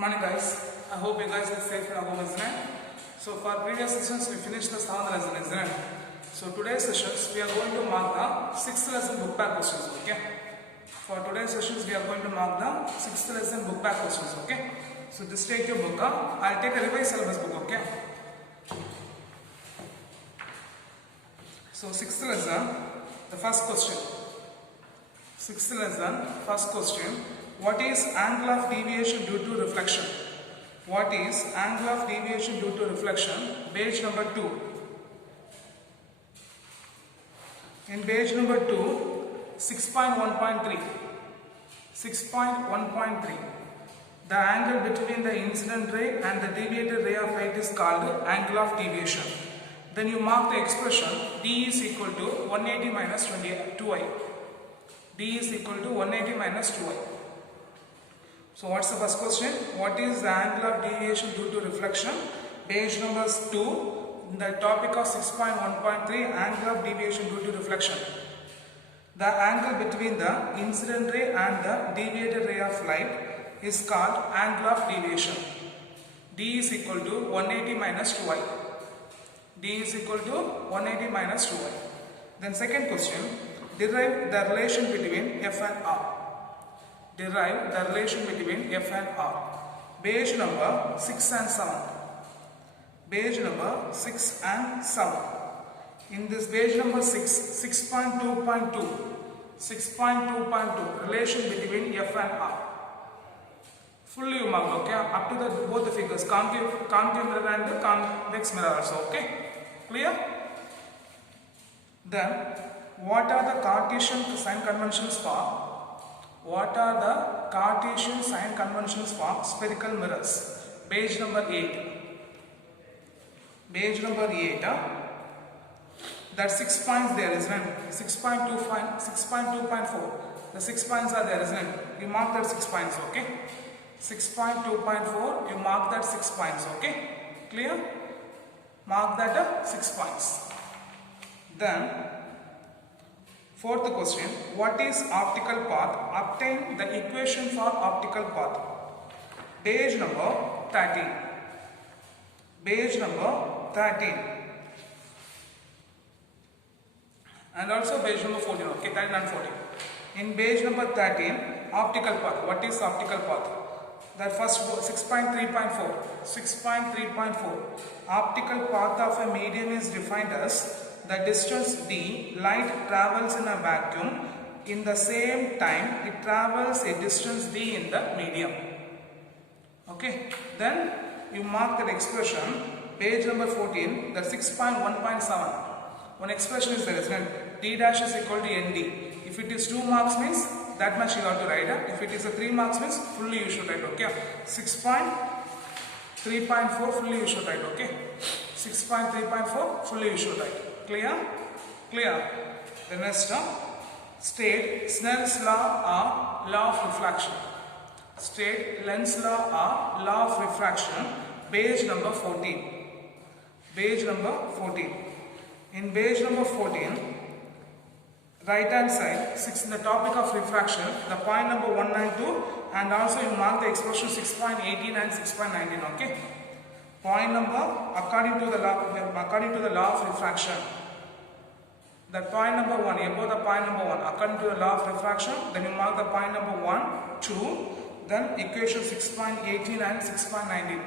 morning guys. I hope you guys are safe and home, isn't it? So for previous sessions we finished the 7th lesson, isn't it? So today's sessions we are going to mark the 6th lesson book back questions, okay? For today's sessions we are going to mark the 6th lesson book back questions, okay? So just take your book, I'll take a revised syllabus book, okay? So 6th lesson, the first question. 6th lesson, first question. What is angle of deviation due to reflection? What is angle of deviation due to reflection? Page number 2. In page number 2, 6.1.3. 6.1.3. The angle between the incident ray and the deviated ray of light is called angle of deviation. Then you mark the expression D is equal to 180 minus 2i. D is equal to 180 minus 2i. So what's the first question? What is the angle of deviation due to reflection? Page number 2, the topic of 6.1.3, angle of deviation due to reflection. The angle between the incident ray and the deviated ray of light is called angle of deviation. D is equal to 180 minus 2i. D is equal to 180 minus 2i. Then second question, derive the relation between F and R. Derive the relation between F and R. Page number 6 and 7. Page number 6 and 7. In this page number 6, 6.2.2. 6.2.2, relation between F and R. Fully you mark, okay? Up to the both the figures, concave mirror and the convex mirror also, okay? Clear? Then, what are the Cartesian sign conventions for? What are the Cartesian sign conventions for spherical mirrors? Page number 8. Page number 8. That 6 points there, isn't it? 6.25, 6.2.4. The 6 points are there, isn't it? You mark that 6 points, okay? 6.2.4, you mark that 6 points, okay? Clear? Mark that 6 points. Then, fourth question, what is optical path? Obtain the equation for optical path. Page number 13. Page number 13. And also page number 14, okay, 13 and 14. In page number 13, optical path. What is optical path? That first 6.3.4. 6.3.4. Optical path of a medium is defined as the distance d light travels in a vacuum. In the same time, it travels a distance d in the medium. Okay. Then you mark that expression. Page number 14. That 6.1.7. One expression is there, isn't it? D dash is equal to nd. If it is 2 marks means that much you have to write. If it is a 3 marks means fully you should write. Okay. 6.3.4 fully you should write. Okay. 6.3.4 fully you should write. Clear? Clear. The next state Snell's law or law of refraction. State Lenz's law or law of refraction. Page number 14. Page number 14. In page number 14, right hand side, 6 in the topic of refraction, the point number 192, and also you mark the expression 6.18 and 6.19. Okay. Point number according to the law of refraction. The point number 1, above the point number 1, according to the law of refraction, then you mark the point number 1, 2, then equation 6.18 and 6.19.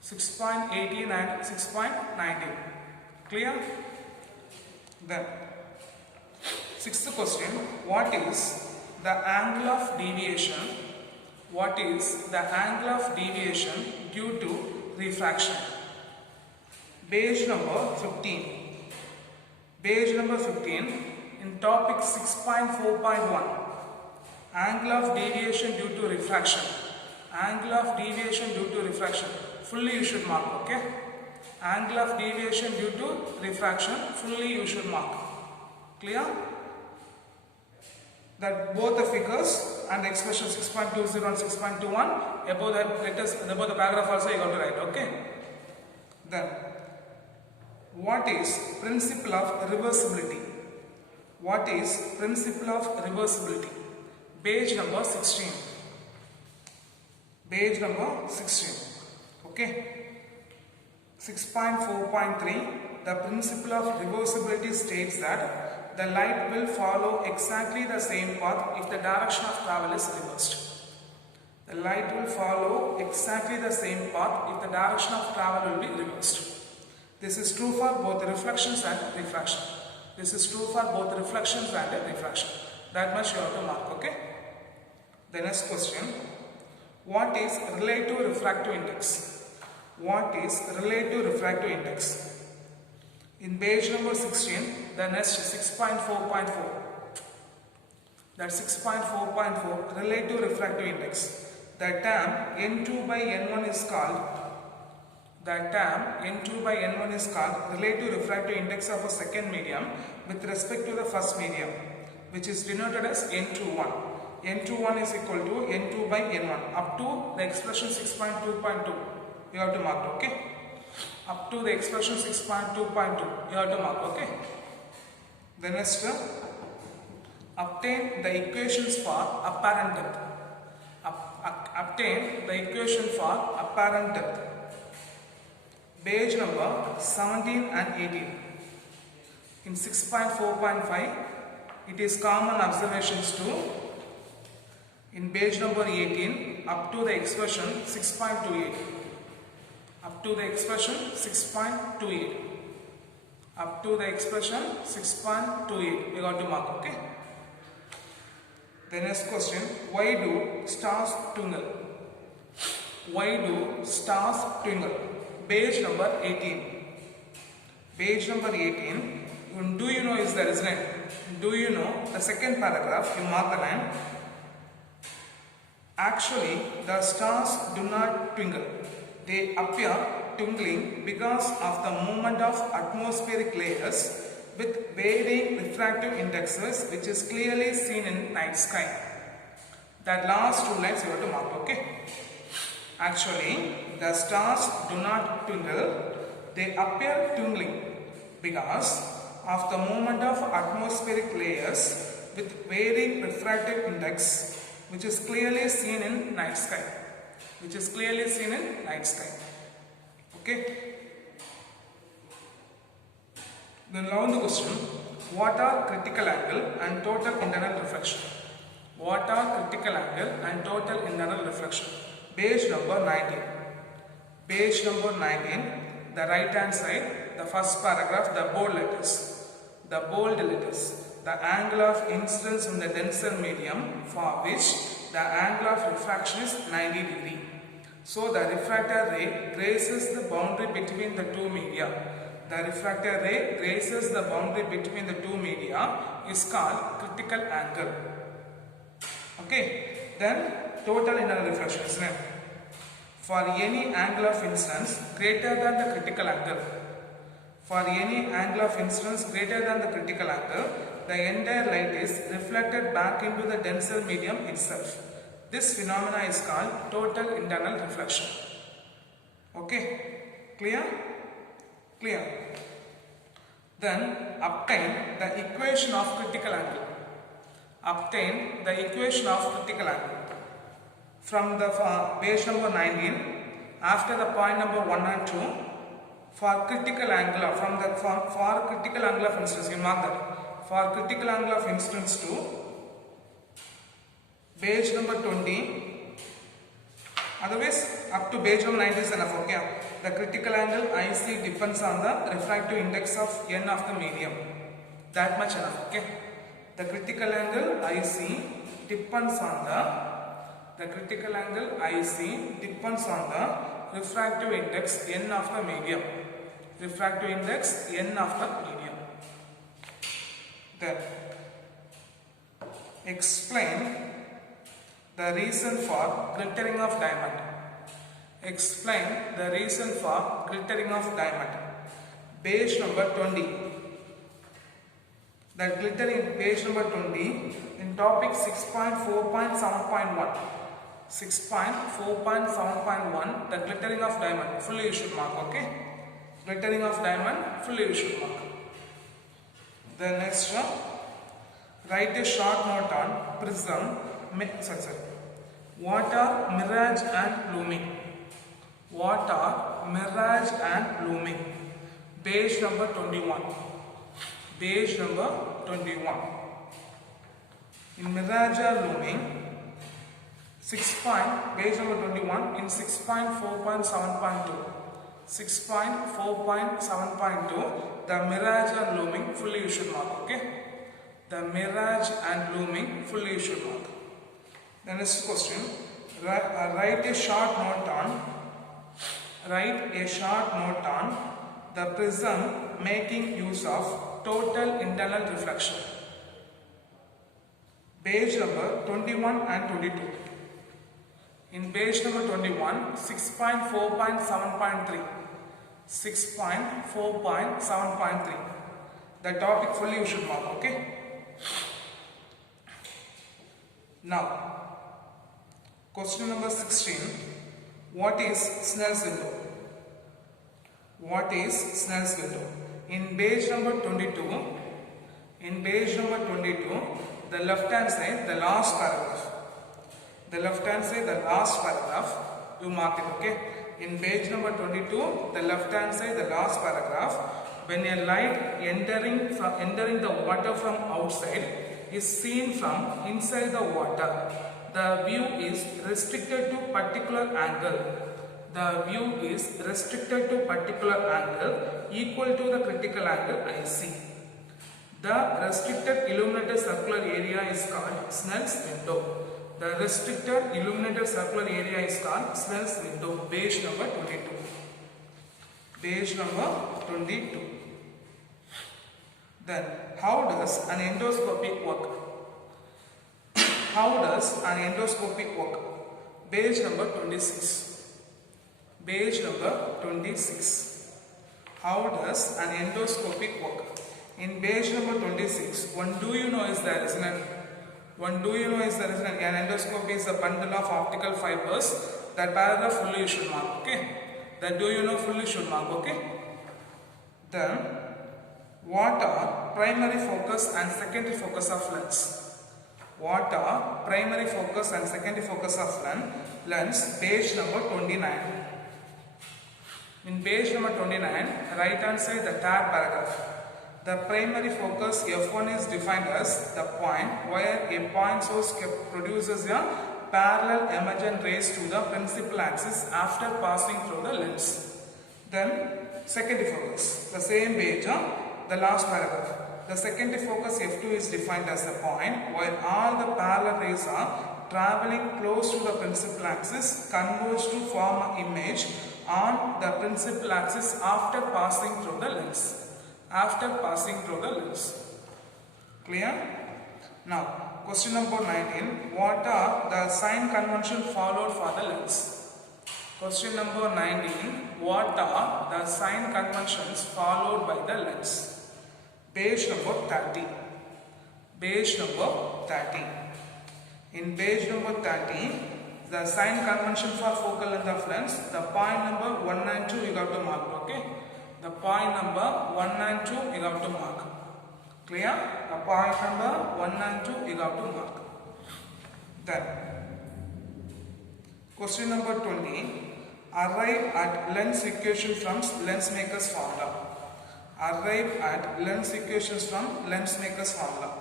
6.18 and 6.19. Clear? Then, sixth question, what is the angle of deviation? What is the angle of deviation due to refraction? Page number 15. Page number 15 in topic 6.4.1. Angle of deviation due to refraction. Angle of deviation due to refraction. Fully you should mark, okay? Angle of deviation due to refraction, fully you should mark. Clear? That both the figures and the expression 6.20 and 6.21, above the letters, above the paragraph also you got to write, okay? Then, what is principle of reversibility? What is principle of reversibility? Page number 16. Page number 16. Okay. 6.4.3. The principle of reversibility states that the light will follow exactly the same path if the direction of travel is reversed. The light will follow exactly the same path if the direction of travel will be reversed. This is true for both reflections and refraction. This is true for both reflections and refraction. That much you have to mark, okay? The next question. What is relative refractive index? What is relative refractive index? In page number 16, the next 6.4.4. That 6.4.4 relative refractive index. The term N2 by N1 is called relative refractive index of a second medium with respect to the first medium, which is denoted as N21. N21 is equal to N2 by N1 up to the expression 6.2.2. You have to mark, okay? Up to the expression 6.2.2. You have to mark, okay? The next term, obtain the equations for apparent depth. Obtain the equation for apparent depth. Page number 17 and 18. In 6.4.5, it is common observations to, in page number 18, up to the expression 6.28. Up to the expression 6.28. Up to the expression 6.28. You got to mark, okay? The next question, why do stars twinkle? Why do stars twinkle? Page number 18. Page number 18. Do you know is the result? Do you know the second paragraph? You mark the line. Actually, the stars do not twinkle. They appear twinkling because of the movement of atmospheric layers with varying refractive indexes, which is clearly seen in night sky. That last two lines you have to mark, okay? Actually, the stars do not twinkle, they appear twinkling because of the movement of atmospheric layers with varying refractive index, which is clearly seen in night sky. Which is clearly seen in night sky. Okay? Then now the question, what are critical angle and total internal reflection? What are critical angle and total internal reflection? Page number 19. Page number 19, the right hand side, the first paragraph, the bold letters. The bold letters. The angle of incidence in the denser medium for which the angle of refraction is 90 degree. So the refractor ray grazes the boundary between the two media. The refractor ray grazes the boundary between the two media is called critical angle. Okay. Then total internal reflection is named. For any angle of incidence greater than the critical angle. For any angle of incidence greater than the critical angle, the entire light is reflected back into the denser medium itself. This phenomena is called total internal reflection. Okay, clear? Clear. Then obtain the equation of critical angle. Obtain the equation of critical angle. From the page number 19, after the point number 1 and 2, for critical angle for critical angle of incidence, you mark that. For critical angle of incidence to page number 20, otherwise up to page number 90 is enough, okay? The critical angle IC depends on the refractive index of n of the medium. That much enough, okay? The critical angle IC depends on the critical angle IC depends on the refractive index n of the medium. Refractive index n of the medium. Then explain the reason for glittering of diamond. Explain the reason for glittering of diamond. Page number 20. The glittering, page number 20, in topic 6.4.7.1. 6.4.7.1, the glittering of diamond. Fully you should mark, okay? Glittering of diamond, fully you should mark. The next one, write a short note on prism. What are mirage and looming? What are mirage and looming? Page number 21. Page number 21. In mirage or looming, page number 21 in 6.4.7.2. 6.4.7.2, the mirage and looming fully issued mark. Okay, the mirage and looming fully issued mark. The next question, write a short note on the prism making use of total internal reflection. Page number 21 and 22. In page number 21, 6.4.7.3. 6.4.7.3. The topic fully issued mark. Okay. Now, question number 16. What is Snell's window? What is Snell's window? In page number 22, the left hand side, the last paragraph. You mark it. Okay. In page number 22, the left hand side, the last paragraph. When a light entering the water from outside is seen from inside the water, the view is restricted to particular angle. The view is restricted to particular angle equal to the critical angle IC. The restricted illuminated circular area is called Snell's window. The restricted illuminated circular area is called Snell's window. Page number 22. Page number 22. Then, how does an endoscopy work? How does an endoscopy work? Page number 26. Page number 26. How does an endoscopy work? In page number 26, one do you know is the resonant. An endoscope is a bundle of optical fibers that bear the fully issued mark. Okay. That do you know fully issued mark. Okay. Then, what are primary focus and secondary focus of lens? What are primary focus and secondary focus of lens? Page number 29. In page number 29, right hand side the tab paragraph. The primary focus F1 is defined as the point where a point source produces a parallel emergent rays to the principal axis after passing through the lens. Then secondary focus, the same page, the last paragraph. The secondary focus F2 is defined as the point where all the parallel rays are traveling close to the principal axis, converge to form an image on the principal axis after passing through the lens. Clear? Now, question number 19. What are the sign convention followed for the lens? Question number 19. What are the sign conventions followed by the lens? Page number 30. Page number 30. In page number 30, the sign convention for focal length of lens, the point number 1 and 2 you got to mark. Okay. The point number 1 and 2 you have to mark. Clear? The point number 1 and 2 you have to mark. Then, question number 20. Arrive at lens equation from lens maker's formula. Arrive at lens equations from lens maker's formula.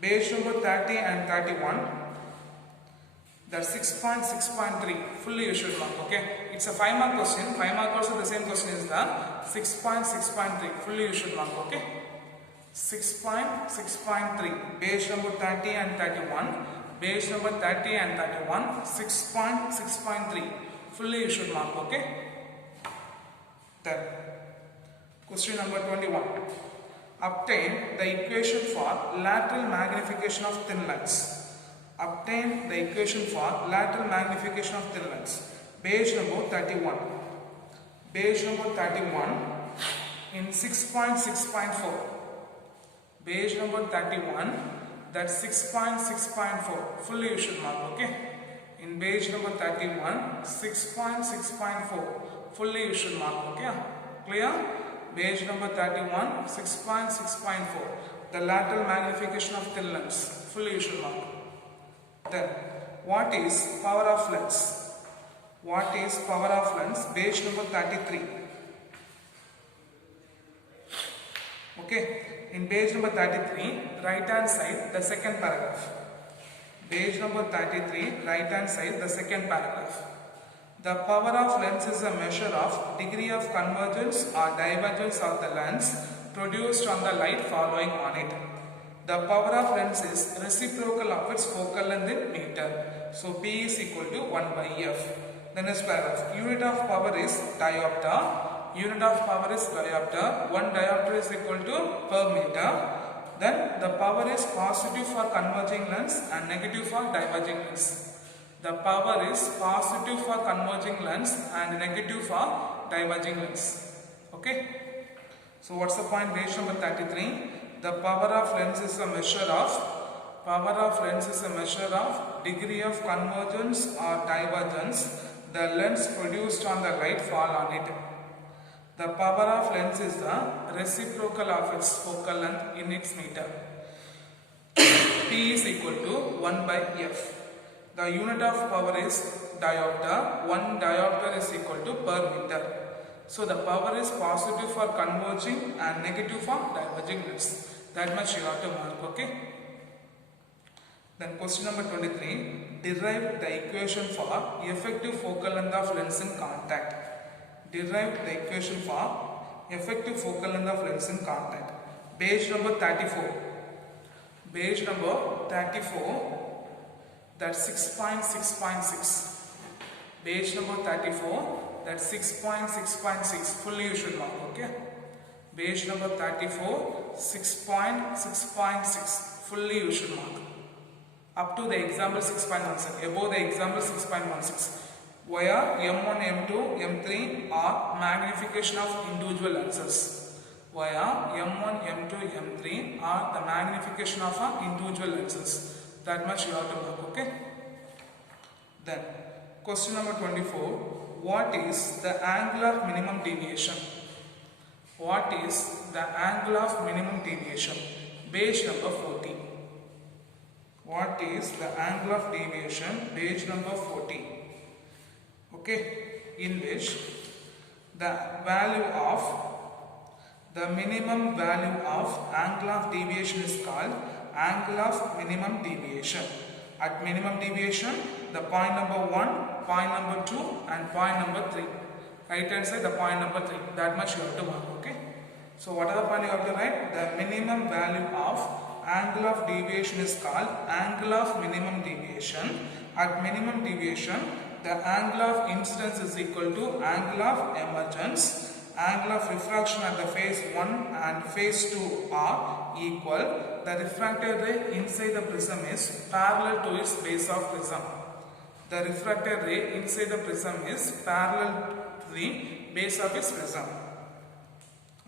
Page number 30 and 31. That's 6.6.3 fully issued mark. Okay, it's a 5 mark question. 5 mark also the same question is the 6.6.3 fully issued mark. Okay, 6.6.3 page number 30 and 31. Page number 30 and 31. 6.6.3 fully issued mark. Okay. Then question number 21. Obtain the equation for lateral magnification of thin lens. Obtain the equation for lateral magnification of thin lens. Page number 31. Page number 31 in 6.6.4. Page number 31, that's 6.6.4 fully issued mark. Okay. In page number 31, 6.6.4 fully issued mark. Okay. Clear? Page number 31, 6.6.4 the lateral magnification of thin lens fully issued mark. Then, what is power of lens? What is power of lens? Page number 33. Okay, in page number 33, right hand side, the second paragraph. Page number 33, right hand side, the second paragraph. The power of lens is a measure of degree of convergence or divergence of the lens produced on the light following on it. The power of lens is reciprocal of its focal length in meter. So P is equal to 1 by F. The next paragraph. Unit of power is diopter. Unit of power is diopter. 1 diopter is equal to per meter. Then the power is positive for converging lens and negative for diverging lens. The power is positive for converging lens and negative for diverging lens. Okay. So what's the point? Page number 33. The power of lens is a measure of degree of convergence or divergence the lens produced on the light fall on it. The power of lens is the reciprocal of its focal length in its meter. P is equal to 1 by F. The unit of power is diopter. 1 diopter is equal to per meter. So the power is positive for converging and negative for diverging lens. That much you have to mark. Okay. Then question number 23. Derive the equation for effective focal length of lens in contact. Derive the equation for effective focal length of lens in contact. Page number 34. Page number 34. That's 6.6.6. Page number 34. That's 6.6.6. Fully you should mark. Okay. Page number 34. 6.6.6. Fully you should mark. Up to the example 6.16. Above the example 6.16. Where M1, M2, M3 are magnification of individual lenses. Where M1, M2, M3 are the magnification of individual lenses. That much you have to mark. Okay. Then question number 24. What is the angle of minimum deviation? What is the angle of minimum deviation? Page number 40. What is the angle of deviation? Page number 40. Okay, in which the value of the minimum value of angle of deviation is called angle of minimum deviation. At minimum deviation, the point number 1, point number 2 and point number 3. Right hand side the point number 3. That much you have to mark. Okay. So what are the point you have to write? The minimum value of angle of deviation is called angle of minimum deviation. At minimum deviation, the angle of incidence is equal to angle of emergence. Angle of refraction at the phase 1 and phase 2 are equal. The refracted ray inside the prism is parallel to its base of prism. The refracted ray inside the prism is parallel to the base of its prism.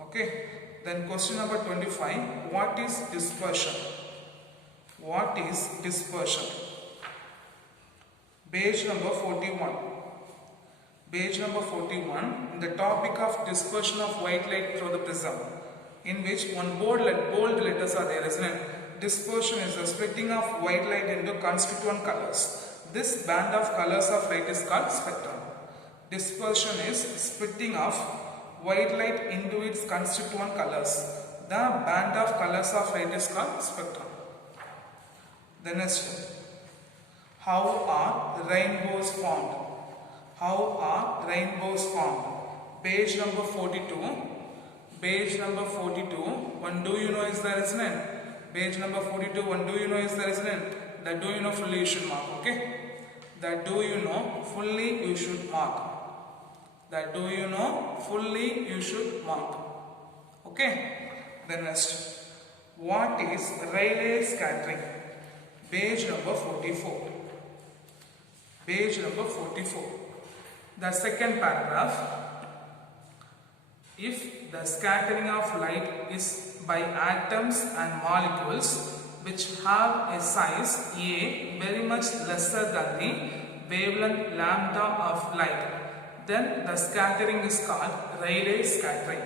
Okay. Then question number 25. What is dispersion? What is dispersion? Page number 41. Page number 41. The topic of dispersion of white light through the prism, in which one bold letters are there, isn't it? Dispersion is the splitting of white light into constituent colors. This band of colors of light is called spectrum. Dispersion is splitting of white light into its constituent colors. The band of colors of light is called spectrum. The next one. How are rainbows formed? How are rainbows formed? Page number 42. Page number 42. One do you know is there, isn't it? Page number 42. One do you know is there, isn't it? The do you know fully you should mark. Okay. The do you know fully you should mark. The do you know fully you should mark. Okay. Then next. What is Rayleigh scattering? Page number 44. Page number 44. The second paragraph. If the scattering of light is by atoms and molecules which have a size A very much lesser than the wavelength lambda of light, then the scattering is called Rayleigh scattering.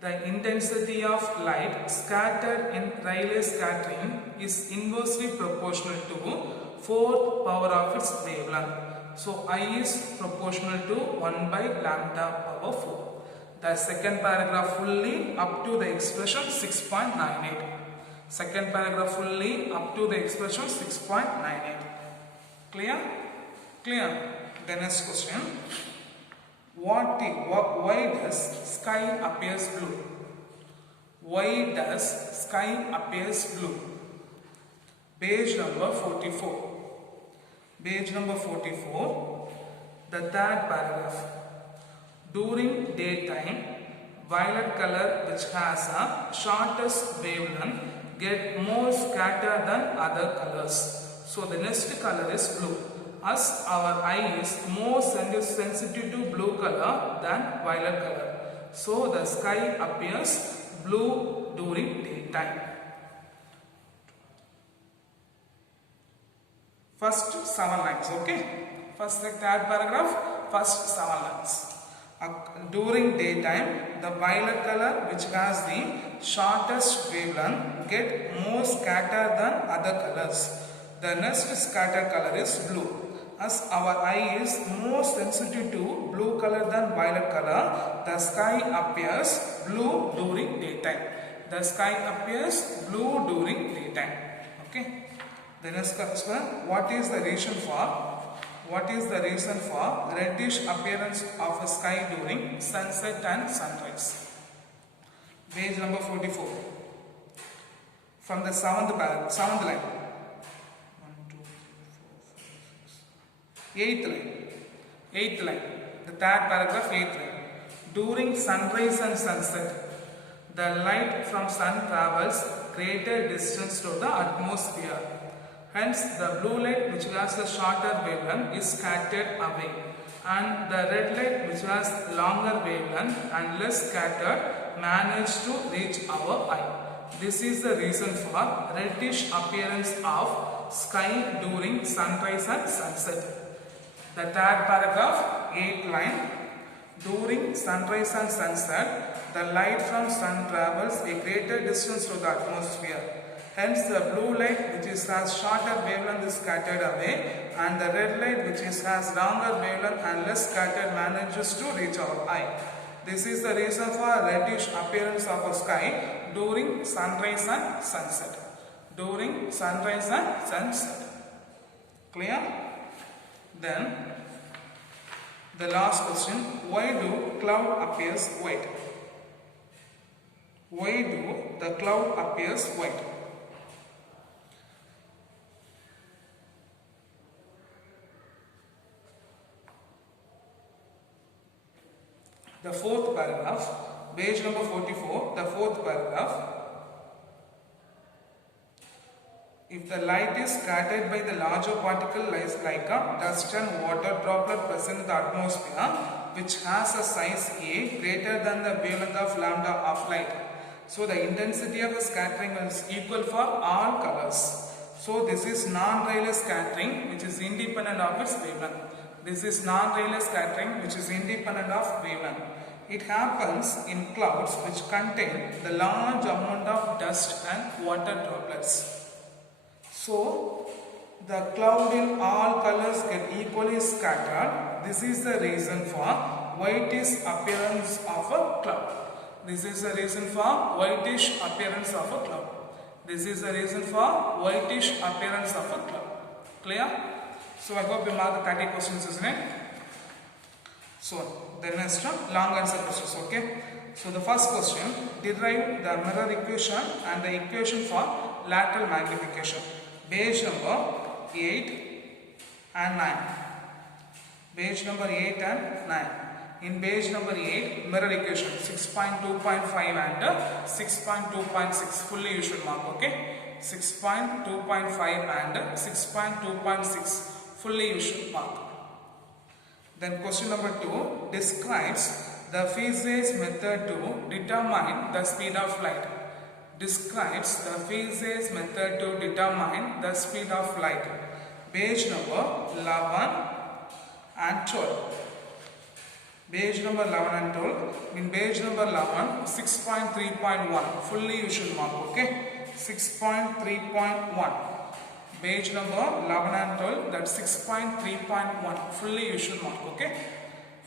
The intensity of light scattered in Rayleigh scattering is inversely proportional to 4th power of its wavelength. So I is proportional to 1 by lambda power 4. The second paragraph fully up to the expression 6.98. Second paragraph fully up to the expression 6.98. Clear? Clear. The next question. Why does sky appears blue? Why does sky appears blue? Page number 44. Page number 44. The third paragraph. During daytime, violet color, which has a shortest wavelength, get more scattered than other colors. So the next color is blue. As our eye is more sensitive to blue color than violet color. So the sky appears blue during daytime. First 7 lines, okay? First third paragraph, first 7 lines. During daytime, the violet color, which has the shortest wavelength, get more scattered than other colors. The next scattered color is blue. As our eye is more sensitive to blue color than violet color, the sky appears blue during daytime. The sky appears blue during daytime. Okay. The next question, what is the reason for reddish appearance of a sky during sunset and sunrise? Page number 44. From the seventh line. 8th line. 8th line. The third paragraph, 8th line. During sunrise and sunset, the light from sun travels greater distance to the atmosphere. Hence, the blue light, which has a shorter wavelength, is scattered away, and the red light, which has longer wavelength and less scattered, managed to reach our eye. This is the reason for reddish appearance of sky during sunrise and sunset. The third paragraph, 8th line. During sunrise and sunset, the light from sun travels a greater distance to the atmosphere. Hence, the blue light, which has shorter wavelength, is scattered away, and the red light, which has longer wavelength and less scattered, manages to reach our eye. This is the reason for reddish appearance of a sky during sunrise and sunset. During sunrise and sunset. Clear? Then, the last question, why do cloud appears white? Why do the cloud appears white? The fourth paragraph, page number 44, the fourth paragraph. If the light is scattered by the larger particle like a dust and water droplet present in the atmosphere, which has a size A greater than the wavelength of lambda of light. So the intensity of the scattering is equal for all colors. So this is non-Rayleigh scattering, which is independent of its wavelength. This is non-Rayleigh scattering, which is independent of wavelength. It happens in clouds which contain the large amount of dust and water droplets. So, the cloud in all colors get equally scattered. This is the reason for whitish appearance of a cloud. This is the reason for whitish appearance of a cloud. This is the reason for whitish appearance of a cloud. Clear? So, I hope you mark the 30 questions, isn't it? So, the next one, long answer questions, okay? So, the first question, derive the mirror equation and the equation for lateral magnification. Page number 8 and 9. Page number 8 and 9. In page number 8, mirror equation 6.2.5 and 6.2.6. Fully you should mark, okay? 6.2.5 and 6.2.6. Fully you should mark. Then question number 2 describes the physics method to determine the speed of light. Describes the physics method to determine the speed of light. Page number 11 and 12. Page number 11 and 12. In page number 11, 6.3.1. Fully you should mark, okay? 6.3.1. Page number 11 and 12, that's 6.3.1, fully you should mark, okay?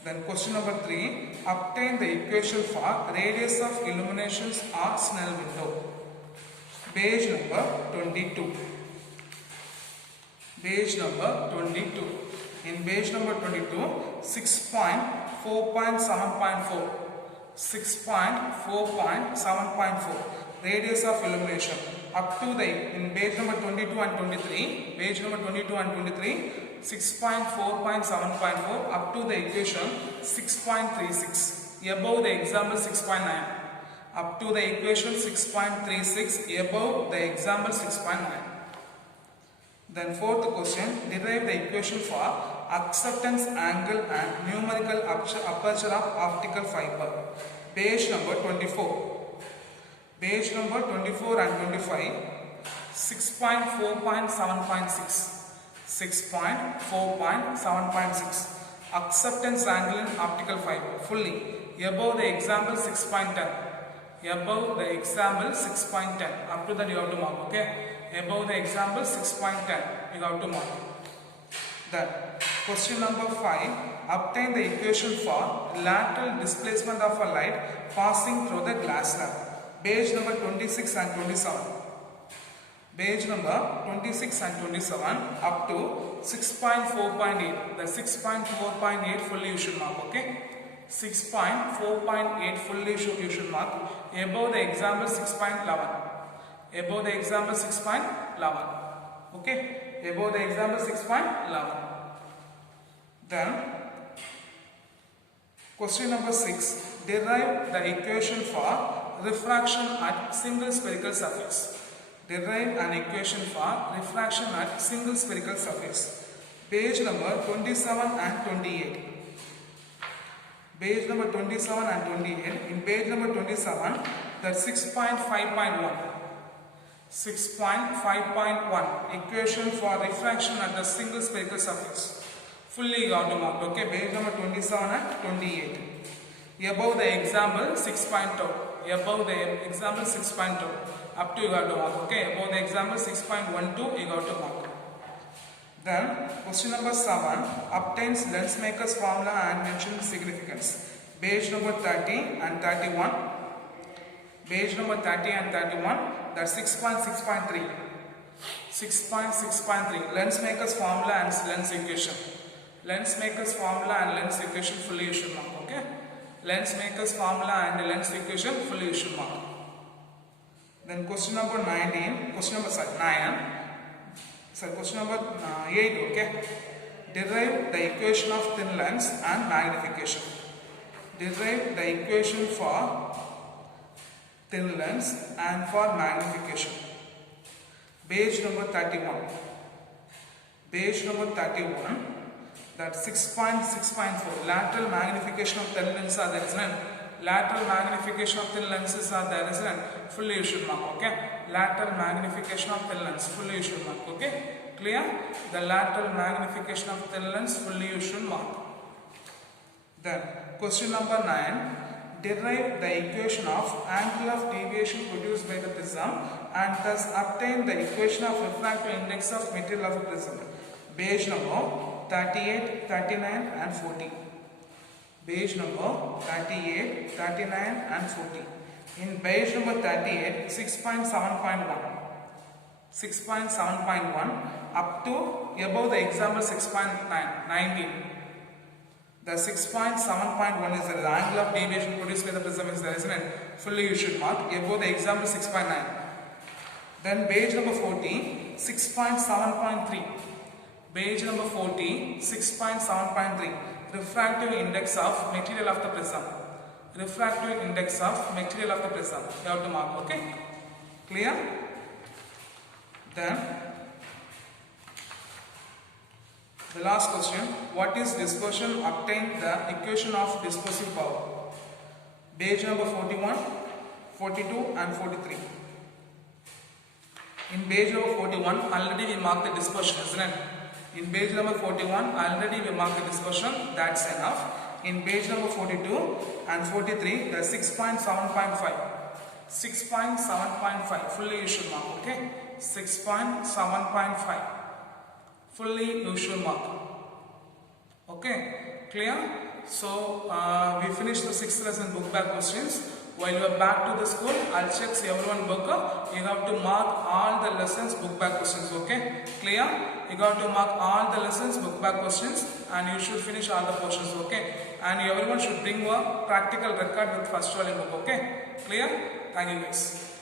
Then question number 3, obtain the equation for radius of illuminations or Snell window. Page number 22. Page number 22. In page number 22, 6.4.7.4. 6.4.7.4 radius of illumination up to the in page number 22 and 23, page number 22 and 23, 6.4.7.4 up to the equation 6.36 above the example 6.9, up to the equation 6.36 above the example 6.9. Then fourth question, derive the equation for acceptance angle and numerical aperture of optical fiber. Page number 24. Page number 24 and 25. 6.4.7.6. 6.4.7.6. Acceptance angle in optical fiber. Fully. Above the example 6.10. Above the example 6.10. Up to that you have to mark. Okay. Above the example 6.10 you have to mark. Then question number 5, obtain the equation for lateral displacement of a light passing through the glass slab. Page number 26 and 27. Page number 26 and 27 up to 6.4.8. The 6.4.8 fully you should mark, okay? 6.4.8 fully you should mark. Above the example 6.11. Above the example 6.11. Okay? Above the example 6.11. Then question number 6. Derive the equation for refraction at single spherical surface. Derive an equation for refraction at single spherical surface. Page number 27 and 28. Page number 27 and 28. In page number 27, that's 6.5.1. 6.5.1 equation for refraction at the single spherical surface. Fully you have to mark, okay? Page number 27 and 28. Above the example 6.2. Above the example 6.2. Up to you have to mark, okay? Above the example 6.12 you have to mark. Then question number 7, obtains Lensmaker's formula and mention significance. Page number 30 and 31. Page number 30 and 31. That's 6.6.3. 6.6.3. Lensmaker's formula and lens equation. Lensmaker's formula and lens equation fully you should mark, okay? Lensmaker's formula and lens equation fully you should mark. Then question number 19. Question number 9. Question number 8, okay? Derive the equation of thin lens and magnification. Derive the equation for thin lens and for magnification. Page number 31. Page number 31. That's 6.6.4. Lateral magnification of thin lenses are there, isn't it? Lateral magnification of thin lenses are there, isn't it? Fully you should mark, okay? Lateral magnification of thin lens, fully you should mark, okay? Clear? The lateral magnification of thin lens, fully you should mark. Then, question number 9. Derive the equation of angle of deviation produced by the prism and thus obtain the equation of refractive index of material of the prism. Page number 38, 39 and 40. Page number 38, 39 and 40. In page number 38, 6.7.1. 6.7.1 up to above the example 6.19. The 6.7.1 is the angle of deviation produced by the prism is there, isn't it? Fully you should mark above the example 6.9. Then page number 40, 6.7.3. Page number 40, 6.7.3. Refractive index of material of the prism. Refractive index of material of the prism. You have to mark, okay? Clear? Then the last question, what is dispersion? Obtain the equation of dispersive power. Page number 41, 42 and 43. In page number 41, already we marked the dispersion, isn't it? In page number 41, already we marked the dispersion, that's enough. In page number 42 and 43, the 6.7.5. 6.7.5, fully you should mark, okay? 6.7.5. Fully you should mark. Okay, clear? So we finished the 6th lesson book back questions. While you are back to the school, I'll check everyone book. You have to mark all the lessons book back questions. Okay, clear? You got to mark all the lessons book back questions, and you should finish all the portions. Okay, and everyone should bring a practical record with first volume book. Okay, clear? Thank you guys.